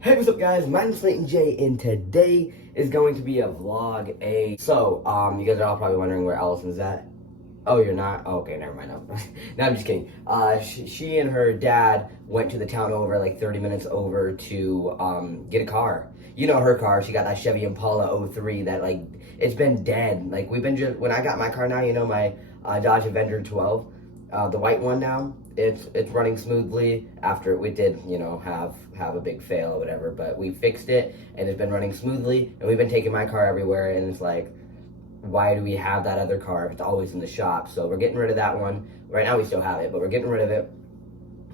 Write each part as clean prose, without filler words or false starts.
Hey, what's up guys? My name's Clayton J, and today is going to be a vlog. You guys are all probably wondering where Allison's at. Oh, you're not? Oh, okay, never mind. No, no, I'm just kidding. She and her dad went to the town over, like 30 minutes over to get a car. You know her car. She got that Chevy Impala 03 that, like, it's been dead. Like, when I got my car now, you know, my Dodge Avenger 12, the white one now, it's running smoothly after we did, you know, have a big fail or whatever, but we fixed it and it's been running smoothly, and we've been taking my car everywhere, and it's like, why do we have that other car if it's always in the shop? So we're getting rid of that one. Right now we still have it, but we're getting rid of it.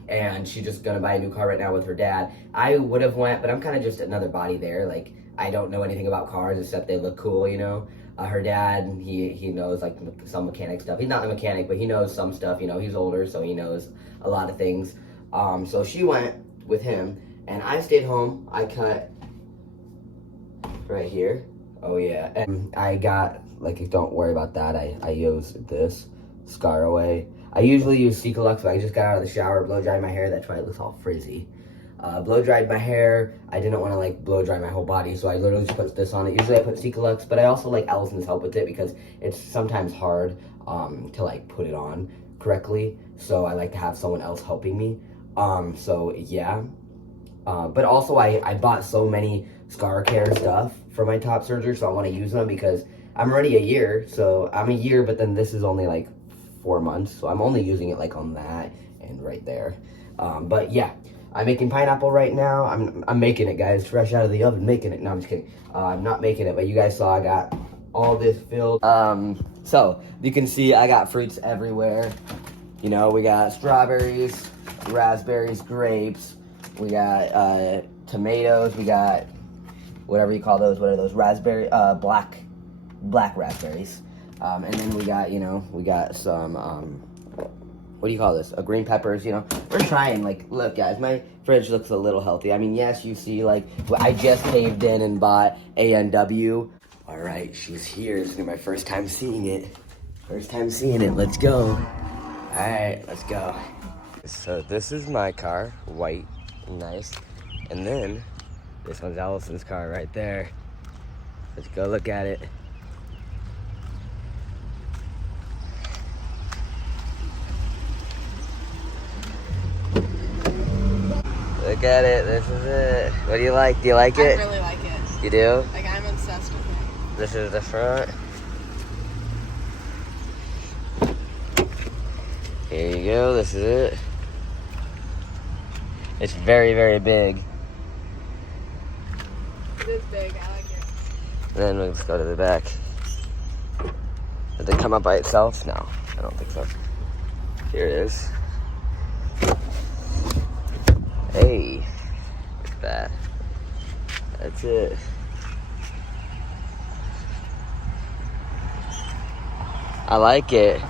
And she's just gonna buy a new car right now with her dad. I would have went, but I'm kind of just another body there. Like, I don't know anything about cars except they look cool, you know. Her dad, he knows like some mechanic stuff. He's not a mechanic, but he knows some stuff. You know, he's older, so he knows a lot of things. So she went with him, and I stayed home. I cut right here. Oh yeah, and I got, like, don't worry about that. I used this Scar Away. I usually use CicaLux, but I just got out of the shower, blow dried my hair. That's why it looks all frizzy. Blow dried my hair. I didn't want to like blow dry my whole body, so I literally just put this on it. Usually I put CicaLux, but I also like Allison's help with it because it's sometimes hard to like put it on correctly. So I like to have someone else helping me. So yeah. But also I bought so many scar care stuff for my top surgery, so I want to use them because I'm already a year. So I'm a year, but then this is only like 4 months, so I'm only using it like on that and right there. But yeah, I'm making pineapple right now. I'm making it, guys, fresh out of the oven, making it. No, I'm just kidding. I'm not making it, but you guys saw I got all this filled. So you can see I got fruits everywhere. You know, we got strawberries, raspberries, grapes. We got tomatoes. We got whatever you call those. What are those? Raspberry, black raspberries. And then we got, you know, we got some, what do you call this? Green peppers, you know. We're trying, like, look, guys, my fridge looks a little healthy. I mean, yes, you see, like, I just caved in and bought A&W. All right, she's here. This is my first time seeing it. First time seeing it. Let's go. All right, let's go. So this is my car, white, nice. And then this one's Allison's car right there. Let's go look at it. Look at it, this is it. What do you like? Do you like it? I really like it. You do? Like, I'm obsessed with it. This is the front. Here you go, this is it. It's very, very big. It is big, I like it. Then let's go to the back. Did it come up by itself? No, I don't think so. Here it is. Hey, look at that. That's it. I like it.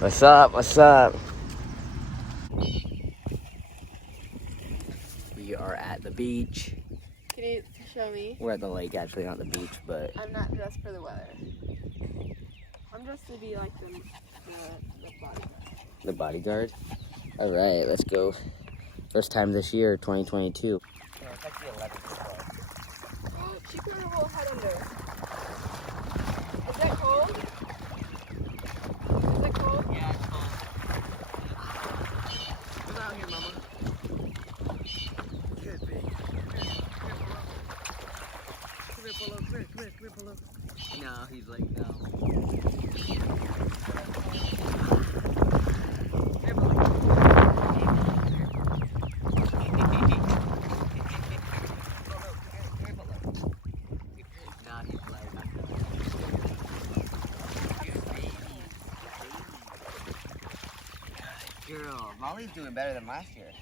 What's up? What's up? We are at the beach. Can you show me? We're at the lake, actually, not the beach, but I'm not dressed for the weather. I'm dressed to be like the bodyguard. the bodyguard. All right, let's go. First time this year, 2022. Yeah, it's like the 11th. Oh, she put her whole head under. Is that cold? Is it cold? Yeah, it's cold. Come out here, mama. Good baby. Come here, Polo. Come here, Polo. No, he's like, no. Girl, Molly's doing better than last year.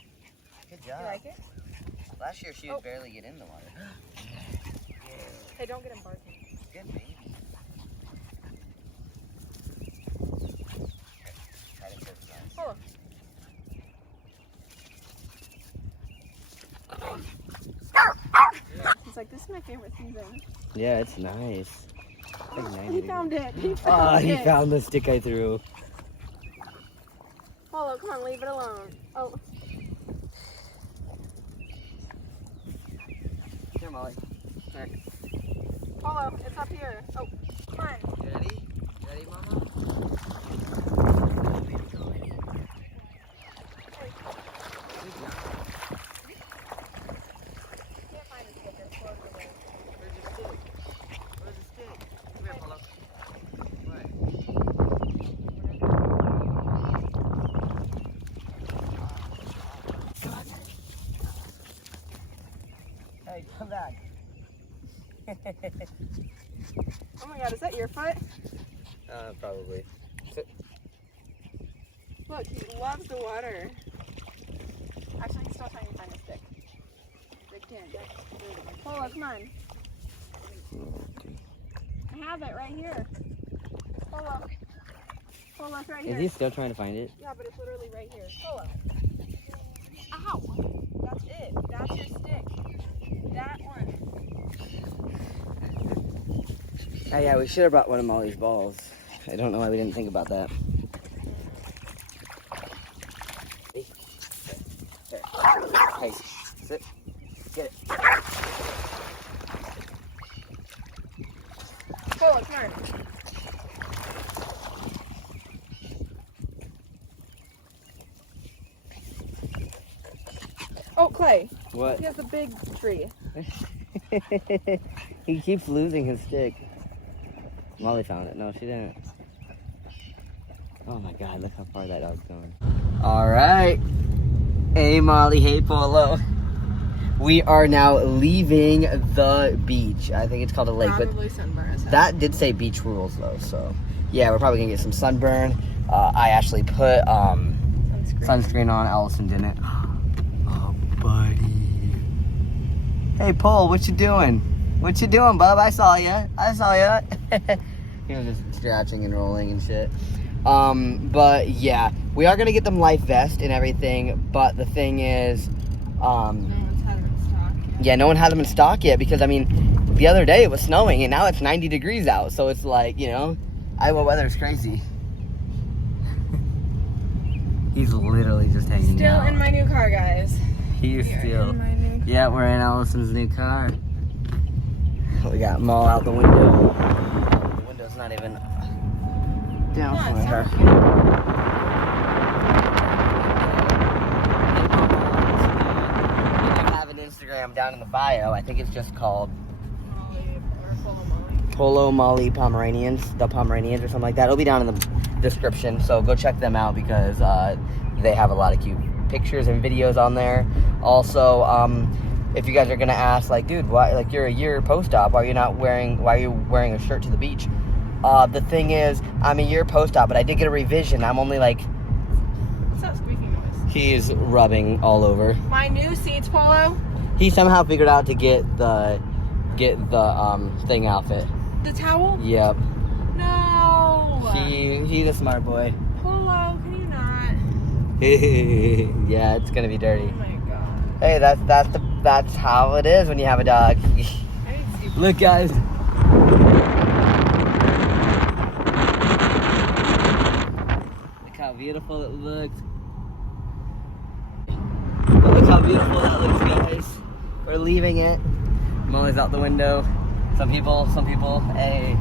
Good job. You like it? Last year she would barely get in the water. Hey, don't get him barking. Good baby. Hold on. He's like, this is my favorite season. Yeah, it's nice. Like 90 He found it. He found the stick I threw. Follow. come on, leave it alone. Oh. Here, Molly. All right. Polo, it's up here. Oh, come on. You ready? You ready, Mama? Hey, come back. Oh my god, is that your foot? Probably. Look, he loves the water. Actually, he's still trying to find a stick. Stick in. Polo, come on. I have it right here. Polo. Polo's right here. Is he still trying to find it? Yeah, but it's literally right here. Polo. Ow! That's it. That's your stick. That one. Oh yeah, we should have brought one of Molly's balls. I don't know why we didn't think about that. Hey, sit. Get it. Polo, come on. Oh, Clay. What? He has a big tree. He keeps losing his stick. Molly found it. No, she didn't. Oh my god, look how far that dog's going. Alright. Hey Molly, hey Polo. We are now leaving the beach. I think it's called a lake. Probably sunburn. That did say beach rules though, so yeah, we're probably gonna get some sunburn. I actually put sunscreen on. Allison didn't. Oh, buddy. Hey, Paul, what you doing? What you doing, bub? I saw ya. I saw ya. He was just scratching and rolling and shit. But yeah, we are gonna get them life vest and everything. But the thing is, no one's had them in stock yet. yeah, no one had them in stock yet because I mean, the other day it was snowing and now it's 90 degrees out, so it's like, you know, Iowa weather is crazy. He's literally just hanging Still out. in my new car, guys. He's still. In my new car. Yeah, we're in Allison's new car. We got them all out the window. The window's not even down Come on, for her. I have an Instagram down in the bio. I think it's just called Polo Molly Pomeranians, the Pomeranians or something like that. It'll be down in the description, so go check them out because they have a lot of cute pictures and videos on there. Also, if you guys are gonna ask, like, dude, why, like, you're a year post-op, why are you wearing a shirt to the beach? The thing is, I'm a year post-op, but I did get a revision. I'm only like, What's that squeaking noise? he's rubbing all over. My new seats, Polo. He somehow figured out to get the thing outfit. The towel? Yep. No. He's a smart boy. Polo, can you not? Yeah, it's gonna be dirty. Oh my god. Hey, that's how it is when you have a dog. I need to see. Look, guys. Look how beautiful it looks. Look how beautiful that looks, guys. We're leaving it. Molly's out the window. Some people, hey.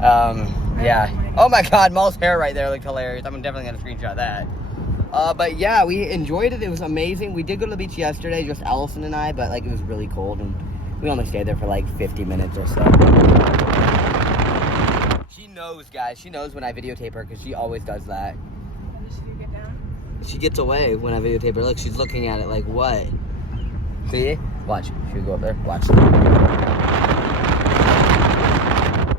Yeah. Oh my god, Molly's hair right there looked hilarious. I'm definitely gonna screenshot that. But yeah, we enjoyed it. It was amazing. We did go to the beach yesterday, just Allison and I, but like it was really cold and we only stayed there for like 50 minutes or so. She knows, guys. She knows when I videotape her because she always does that. Does she get down? She gets away when I videotape her. Look, she's looking at it like, what? See? Watch. Should we go up there? Watch.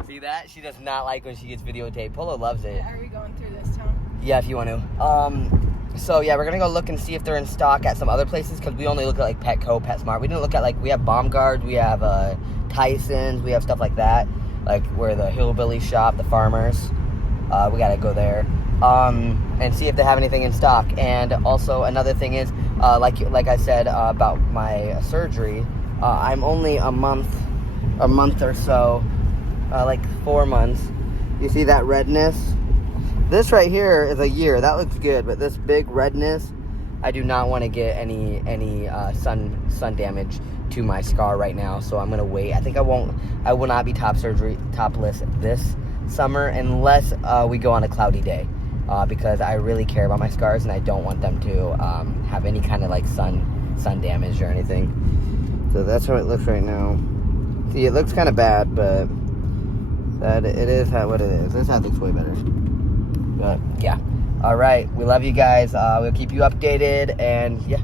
See that? She does not like when she gets videotaped. Polo loves it. Are we going through this town? Yeah, if you want to. So yeah, we're gonna go look and see if they're in stock at some other places because we only look at like Petco, PetSmart. We didn't look at like, we have Bomb Guard, we have Tyson's, we have stuff like that. Like where the hillbilly shop, the farmers. We gotta go there. And see if they have anything in stock. And also another thing is, like I said about my surgery, I'm only a month or so, like 4 months. You see that redness? This right here is a year. That looks good, but this big redness, I do not want to get any sun damage to my scar right now. So I'm gonna wait. I will not be topless this summer unless we go on a cloudy day, because I really care about my scars and I don't want them to have any kind of like sun damage or anything. So that's how it looks right now. See, it looks kind of bad, but it is what it is. This looks way better. But yeah. All right. We love you guys. We'll keep you updated, and yeah.